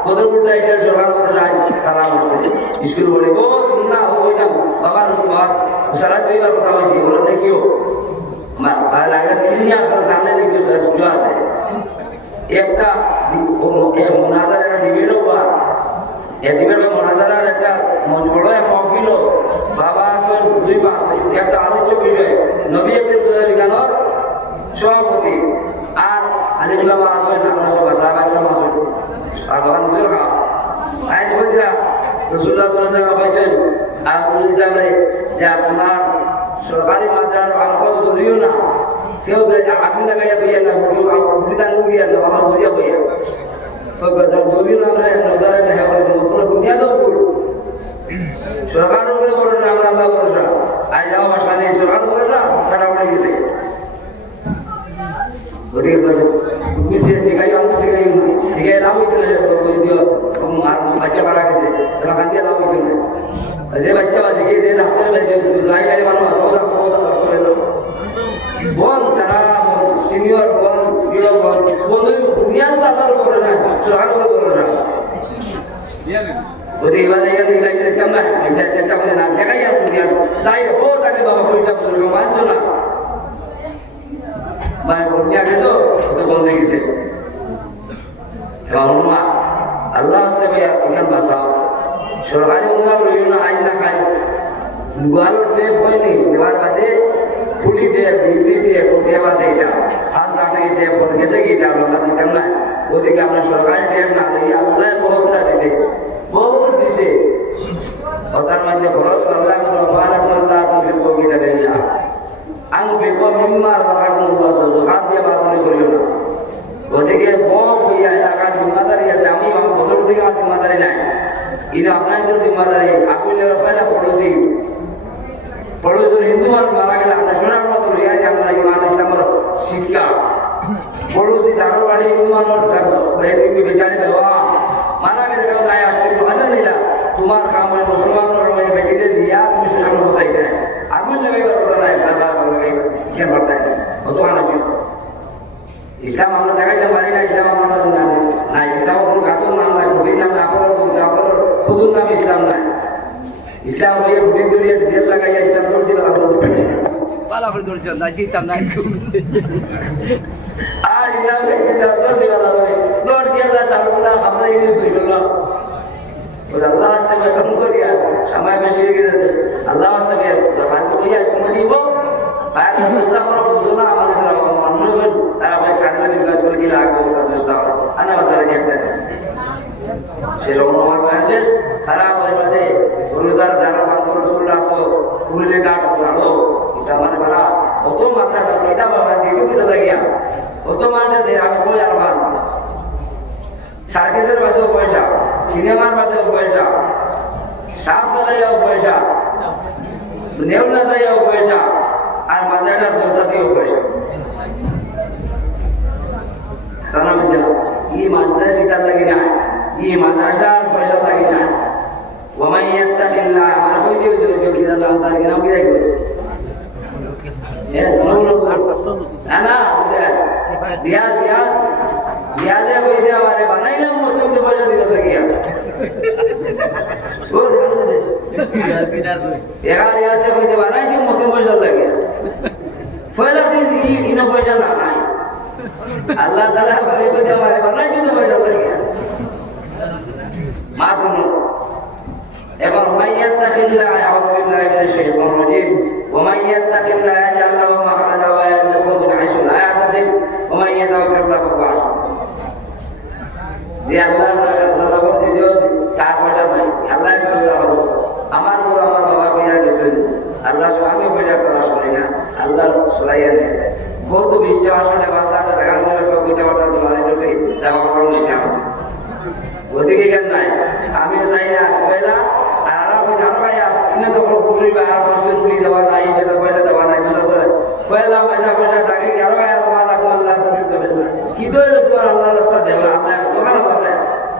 বদরপুরটা এটা সরকার রাজ তারা করছে স্কুল বলে ও তুমি না ওইটা বাবার তোমার সারা দুইবার কথা হয়েছে ওরা দেখিও আমার ভালো লাগে তিনি আপনার টানলে দেখিও স্কুল আছে একটা মোনাজার একটা ডিবেটও বা ডিবেট মোনাজারের একটা বড় মহফিল বাবা আসেন দুই একটা আলোচ্য বিষয় নবী বিজ্ঞানের সভাপতি আর আলিমুল্লামা আসেন আল্লাহ সভা সাহাবাইকরাম আসেন আর বাবা নিজের খাওয়া আইন বলছিলা রসুল্লাহ সাল্লাল্লাহু আলাইহি ওয়াসাল্লাম আর বলেন সাহেব যে আপনার সরকারি মাদ্রাসার আলফা জরুরিও না কেউ আগুন লাগাইয়া বইয়া না ভূমিকা লুকিয়া না আমার বুঝিয়া বইয়া তো জরুরি না আমরা নদারে না করে দেবো পুরো দুনিয়া তো ভুল সরকারের উপরে বলো না আমরা আল্লাহ ভরসা আজ যাওয়া বাসা নেই সরকার বলো না কাটা পড়ে গেছে শিখাই আমি শিখাই না শিখাই লাভ হইতো না বাচ্চা মারা গেছে তোমার কান দিয়ে লাভ হইতো না যে বাচ্চা বা শিখিয়ে দিয়ে রাস্তায় লাই গাড়ি মানুষ কষ্ট হয়ে যাবো বন সারা সিনিয়র বন বিরোধ বন বন দুনিয়ার তো আপনার করে না সরকার করে না ওদের এবার দেখলাম না চেষ্টা করে না দেখাই আর দুনিয়া যাই ও তাকে বাবা কইটা বুঝলো মানছো না ভাই বলিয়া গেছো ওকে বলতে গেছে আল্লাহ এখান বাসাও সরকারি অনুদান রইল না আইন না খাই গুয়ালোর টেপ হয়নি দেওয়ার বাদে ফুলি টেপ ভিগলি টেপ ও টেপ আছে এটা 5 লাখ টাকা টেপ করে গেছে কি এটা আমরা দিতাম না ওদিকে আমরা সরকারি টেপ না দিয়ে আল্লাহ বহুতটা দিছে বহুত দিছে ওটার মধ্যে খরচ আল্লাহ আল্লাহ তুমি বগিসারিল্লাহ আং বেকো মিম্মা রাহাকুল্লাহ হাত দিয়ে বাদরি করিও না ওদিকে বইয়া এলাকার জিম্মাদারি আছে আমি আমার বদল থেকে আমার জিম্মাদারি নাই কিন্তু আপনাদের জিম্মাদারি আপনি পয়লা পড়োশির হিন্দু মানুষ মারা গেলে আপনার শোনার মতো লইয়া যে আমরা ইমান ইসলামের শিক্ষা পড়োশি দারোর বাড়ি হিন্দু মানুষ বেচারি দেওয়া মারা গেলে কেউ নাই আসতে আসেন নিলা তোমার খামার মুসলমানের বেটিরে দিয়া তুমি শোনানো বসাই দেয় আগুন লাগাইবার কথা নাই লাগাইবার কেন বার্তায় নেই অত আনবি ইসলাম আমরা দেখাইতে পারি না ইসলাম আমরা জানি না ইসলাম কোনো গাছের নাম নাই বুড়ির নাম না আপনার খুদুর নাম ইসলাম নাই ইসলাম হয়ে বুড়ি দরিয়া জেল লাগাইয়া ইসলাম করছিল আমরা পালা করে ধরছিলাম না দিতাম না আর ইসলাম দর্শি বালা করে দর্শি আমরা চালু না আমরা এই তৈরি করলাম আল্লাহ আসতে কম করিয়া সময় বেশি হয়ে গেছে আল্লাহ আসতে ফাঁকি করিয়া দিব তার ব্যবস্থা করা বুঝলো না আমাদের মানুষ তারা বলে খাজলা বিকাশ করে কি লাগবো ব্যবস্থা করা আনা বাজারে একটা সেরকম আমার বয়ান শেষ তারা বলে বাদে রোজার যারা বান্ধব রসুল আসো পুরুলে কাঠ ছাড়ো এটা আমার ভাড়া অত মাত্রা এটা বাবা দেখে বুঝতে লাগিয়া অত মানুষের আমি বই আর ভান সার্কিসের বাদেও পয়সা সিনেমার বাদেও পয়সা সাপ ধরাইয়াও পয়সা নেওনা যাইয়াও পয়সা আর মাদ্রাসার দরজা দিয়েও পয়সা সানা মিছিল ই মাদ্রাসা শিকার লাগি না ই মাদ্রাসার পয়সা লাগি না ওয়ামাই ইয়াত্তাকিল্লাহ আমার হইছে যে কি দাম তার নাম কি রাখবো না না বিয়াজে হয়েছে আমারে বানাইলাম নতুন পয়সা দিতে থাকিয়া পয়সা বানাইছি নতুন পয়সা লাগে পয়লা দিন ইনো পয়সা না নাই আল্লাহ তাআলা পয়সা আমারে বানাইছি তো পয়সা লাগিয়া মা তুমি এবং মাইয়াত্তাকিল্লাহ আউযু বিল্লাহি মিনাশ শাইতানির রাজীম ওয়া মাইয়াত্তাকিল্লাহ ইয়াজআল লাহু মাখরাজা ওয়া ইয়ারযুকহু মিন হাইসু লা ইয়াহতাসিব ওয়া মান ইয়াতাওয়াক্কাল ফাহুয়া হাসবুহ যে আল্লাহ দিও তার পয়সা নাই আল্লাহ পয়সা হলো আমার ঘর আমার বাবা কইয়া গেছেন আল্লাহ আমি পয়সা করা শুনি না আল্লাহ সরাইয়া নেয় কত 20 টাকা আসলে বাস্তাটা জায়গা মনে কইতে পারতাম তো মানে দেখছি দেওয়া কথা নিতাম ওদিকে কেন নাই আমি চাই না কয়লা আর আমি ধান পাইয়া কিনে তখন বসই বা আর বসে তুলি দেওয়া নাই পয়সা দেওয়া নাই পয়লা পয়সা থাকে আরো মালা কি তো তোমার আল্লাহ রাস্তা দেবে আল্লাহ দোকান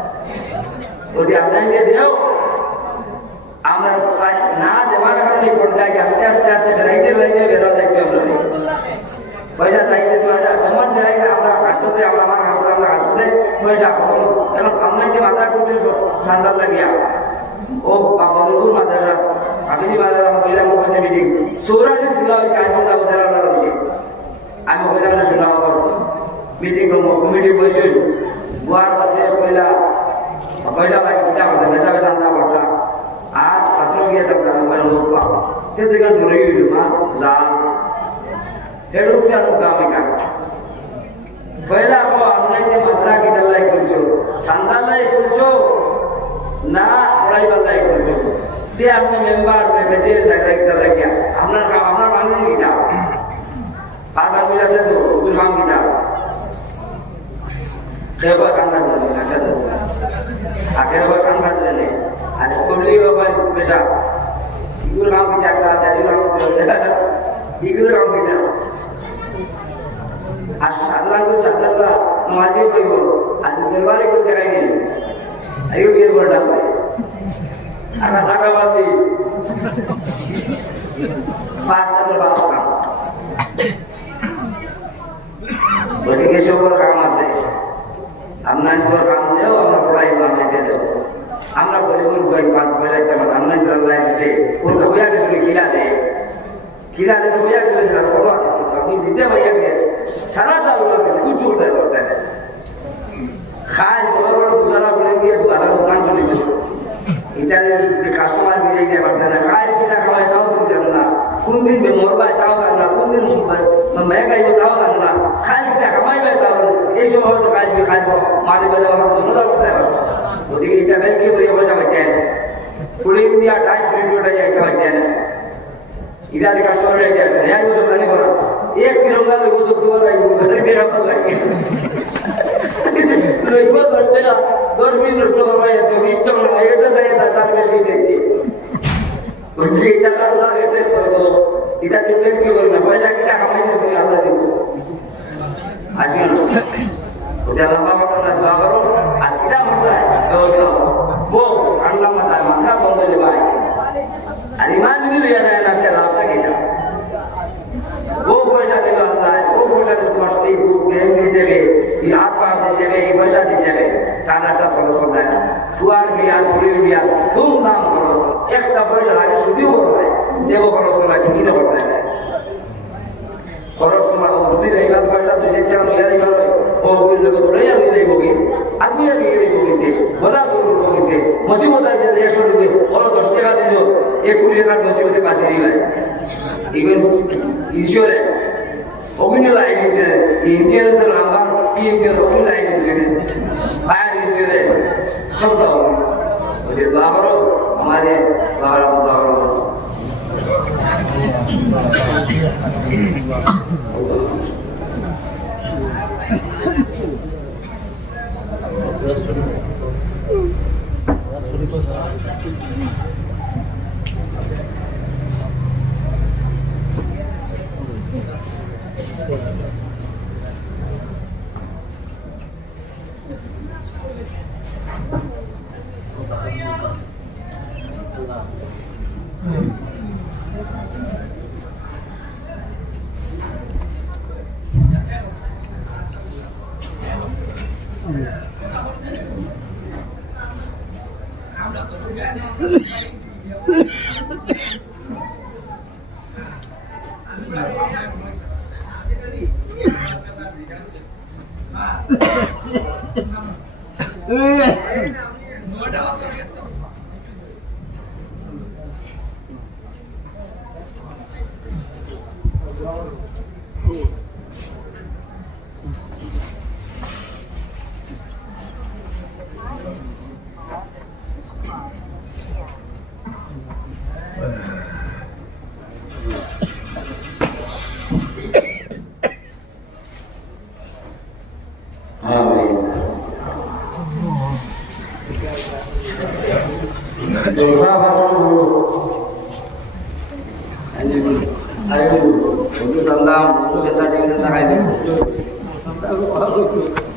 পয়সা কখনো এখন আপনাকে মাথা করতে সান্দাল লাগিয়া ও বদরপুর মাদ্রাসা আমি যে মাদ্রাসা আমার কইলাম ওখানে মিটিং 84 জুলাই হয়েছে 8 ঘন্টা বছর আপনার হয়েছে আমি কইলাম না শোনা আমার মিটিং কমিটি বসে বুয়ার বাদে কইলা পয়সা লাগে কিনা করতে বেসা বেসা না পড়তা আর ছাত্র গিয়ে সব কাজ মানে লোক পাও তে থেকে দূরে গিয়ে মাছ জাল হেডুক জানো কামিকা পয়লা কো আপনাকে মাদ্রা কি দালাই করছো সান্দালাই করছো না পড়াই বালাই করছো তে আপনি মেম্বার প্রেসিডেন্ট সেক্রেটারি দালাই কি আপনার মানুষ কিটা পাঁচ আঙুল আছে তো ওদের কাম কিটা কেবা কান্না করে না কেন আকেবা কান্না করে না আর করলি বাবা পেশা ইগুর কাম কিটা একটা আছে ইগুর কাম কিটা আর সাদলা মাঝে কইব আজ দরবারে করে দেখাই নেই আইও বিয়ের পর ডাল দেয় আর কাটা বাদ দিস পাঁচ কাম ওদিকে সবার কাম আছে আপনার তোর কাম দেও আমরা পড়াই আপনি দিয়ে দেবো আমরা গরিবের বই 5 পয়সা একটা আপনার তোর লাই দিছে ওর হইয়া গেছে কিলা দেয় তো হইয়া গেছে আপনি দিতে হইয়া গেছে সারা দাও গেছে কিছু করতে পারবে না খায় বড় বড় দোকানা বলে দিয়ে দোকান চলেছে ইতাদের কাস্টমার মিলে দিতে পারবে না খায় কিনা খাওয়ায় তাও তুমি জানো না কোন দিন মরবায় তাও জানো না কোন দিন মেঘাইব তাও জানো না খায় কিনা খাওয়াইবে তাও এই সময় হয়তো খাইব মারি বাজে মজা করতে পারবো ওদিকে এটা ব্যাংকে বইয়ে পয়সা পাইতে আছে ফুলি দিয়া টাইট ফুলি যাইতে পাইতে না ইদারে কাস্টমার যাইতে আছে এই বছর জানি করা এক তিরঙ্গা লইব 14 যাইব দেখা লাগে লইব করতে না 10 মিনিট নষ্ট করবা এত ইচ্ছা না এটা যাই তার বেশি দেখছি ওই টাকা লাগে সে করবো এটা তুমি কি করবে পয়সা কিটা কামাইতে তুমি আল্লাহ দিব আসবে না ওটা লম্বা বড় না দোয়া করো আর কিটা মরতে তো বউ ঠান্ডা মাথা বন্ধ হলে ভাই আর ইমান যদি লইয়া যায় না লাভটা কিটা वो पैसा दिला अल्लाह है वो पैसा तो मस्ती बुक बैंक दिसेगे ये हाथ पार दिसेगे ये पैसा दिसेगे ताना सा खरच होना है सुआर बिया थोड़ी बिया धूमधाम खरच एक का पैसा आगे शुरू हो रहा है देवो खरच होना किसी ने होता है खरच होना वो दूसरी रही बात पैसा तुझे क्या लिया नहीं करो वो कोई लोग थोड़े या नहीं होगी आदमी या नहीं होगी थे बना तो होगी थे मुसीबत आ जाए ऐसा लोगे और 10 টাকা দিছো एक कोटी টাকা मुसीबत के पास नहीं है even insurance original life insurance number PNL original life insurance fire insurance सब तो मुझे बाबरो हमारे बाबरो Ayo, untuk sandang, untuk sentak dengan tak ada.